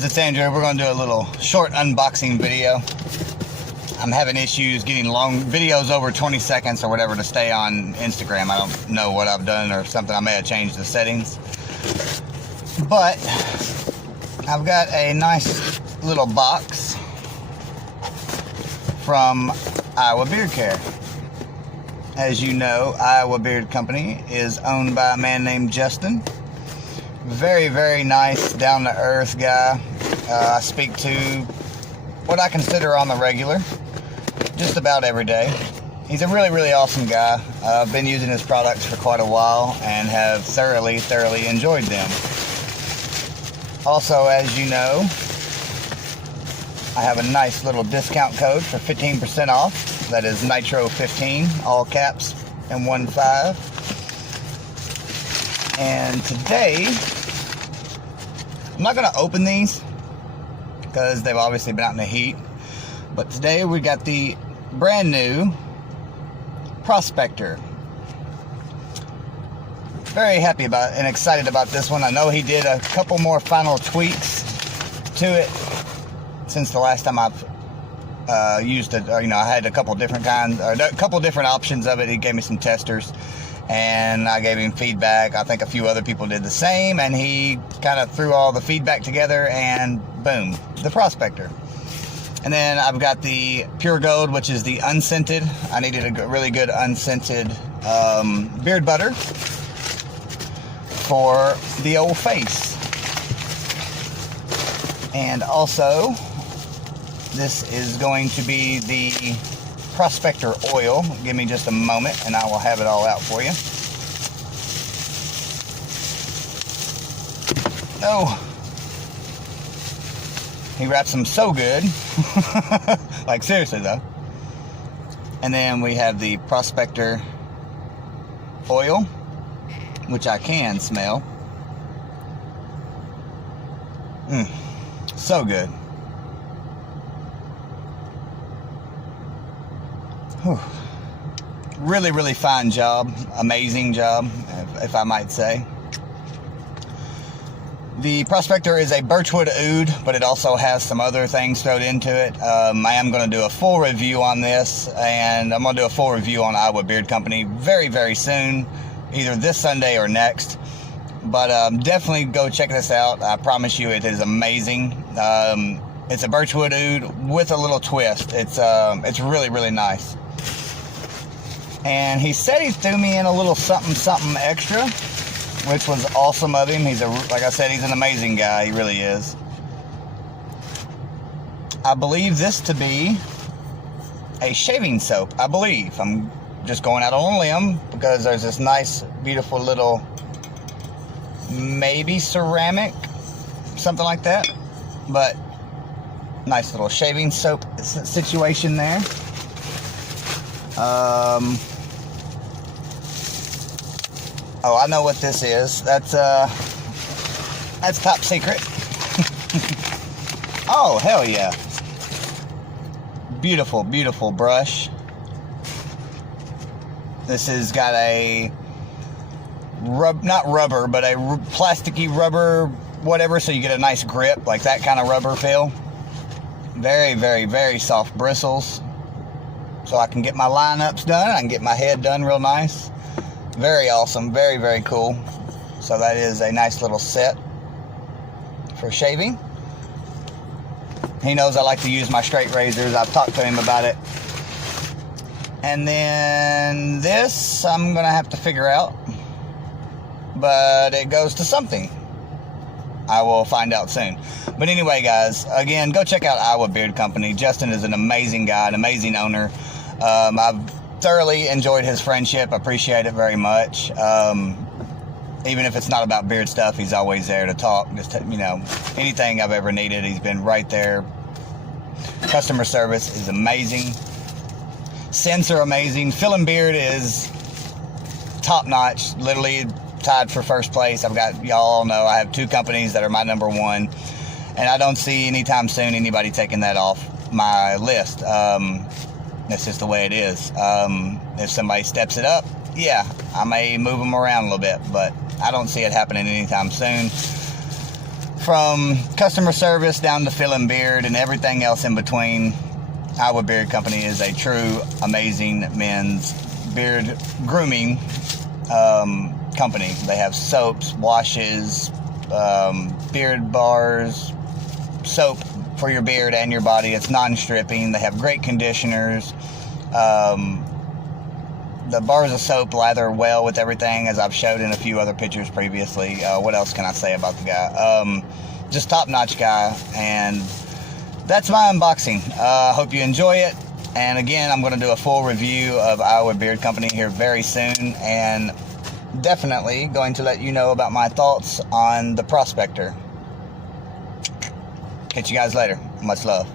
guys, it's Andrew. We're going to do a little short unboxing video. I'm having issues getting long videos over 20 seconds or whatever to stay on Instagram. I don't know what I've done or something. I may have changed the settings. But I've got a nice little box from Iowa Beard Care. As you know, Iowa Beard Company is owned by a man named Justin. Very, very nice, down-to-earth guy. I speak to what I consider on the regular, just about every day. He's a really, really awesome guy. I've been using his products for quite a while and have thoroughly enjoyed them. Also, as you know, I have a nice little discount code for 15% off. That is Nitro15, all caps and 15. And today, I'm not going to open these because they've obviously been out in the heat. But today we got the brand new Prospector. Very happy about and excited about this one. I know he did a couple more final tweaks to it since the last time I've used it. Or, I had a couple different kinds, or a couple different options of it. He gave me some testers, and I gave him feedback. I think a few other people did the same, and he kind of threw all the feedback together, and boom, the Prospector. And then I've got the Pure Gold, which is the unscented. I needed a really good unscented beard butter for the old face. And also, this is going to be the Prospector oil. Give me just a moment and I will have it all out for you. Oh, he wraps them so good. Like, seriously though. And then we have the Prospector oil, which I can smell. So good. Whew. Really, really fine job. Amazing job, if I might say. The Prospector is a birchwood oud, but it also has some other things thrown into it. I am going to do a full review on this, and I'm going to do a full review on Iowa Beard Company very, very soon, either this Sunday or next. But definitely go check this out. I promise you it is amazing. It's a birchwood oud with a little twist. It's really, really nice. And he said he threw me in a little something extra, which was awesome of him. Like I said, he's an amazing guy. He really is. I believe this to be a shaving soap. I believe. I'm just going out on a limb because there's this nice, beautiful little, maybe ceramic, something like that. But nice little shaving soap situation there. Oh, I know what this is. That's top secret. Oh, hell yeah. Beautiful, beautiful brush. This has got a not rubber, but a plasticky rubber, whatever, so you get a nice grip, like that kind of rubber feel. Very, very, very soft bristles. So I can get my lineups done. I can get my head done real nice. Very awesome. Very, very cool. So that is a nice little set for shaving. He knows I like to use my straight razors. I've talked to him about it. And then this, I'm going to have to figure out. But it goes to something. I will find out soon. But anyway, guys, again, go check out Iowa Beard Company. Justin is an amazing guy, an amazing owner. I've thoroughly enjoyed his friendship. Appreciate it very much. Even if it's not about beard stuff, he's always there to talk. Just, anything I've ever needed, he's been right there. Customer service is amazing. Scents are amazing. Filling beard is top notch. Literally tied for first place. Y'all know I have two companies that are my number one, and I don't see anytime soon anybody taking that off my list. That's just the way it is. If somebody steps it up, yeah, I may move them around a little bit, but I don't see it happening anytime soon. from customer service down to filling beard and everything else in between, Iowa Beard Company is a true amazing men's beard grooming company. They have soaps, washes, beard bars, soap for your beard and your body. It's non-stripping. They have great conditioners. The bars of soap lather well with everything, as I've showed in a few other pictures previously. What else can I say about the guy? Just top-notch guy, and that's my unboxing. Hope you enjoy it. And again, I'm going to do a full review of Iowa Beard Company here very soon, and definitely going to let you know about my thoughts on the Prospector. Catch you guys later. Much love.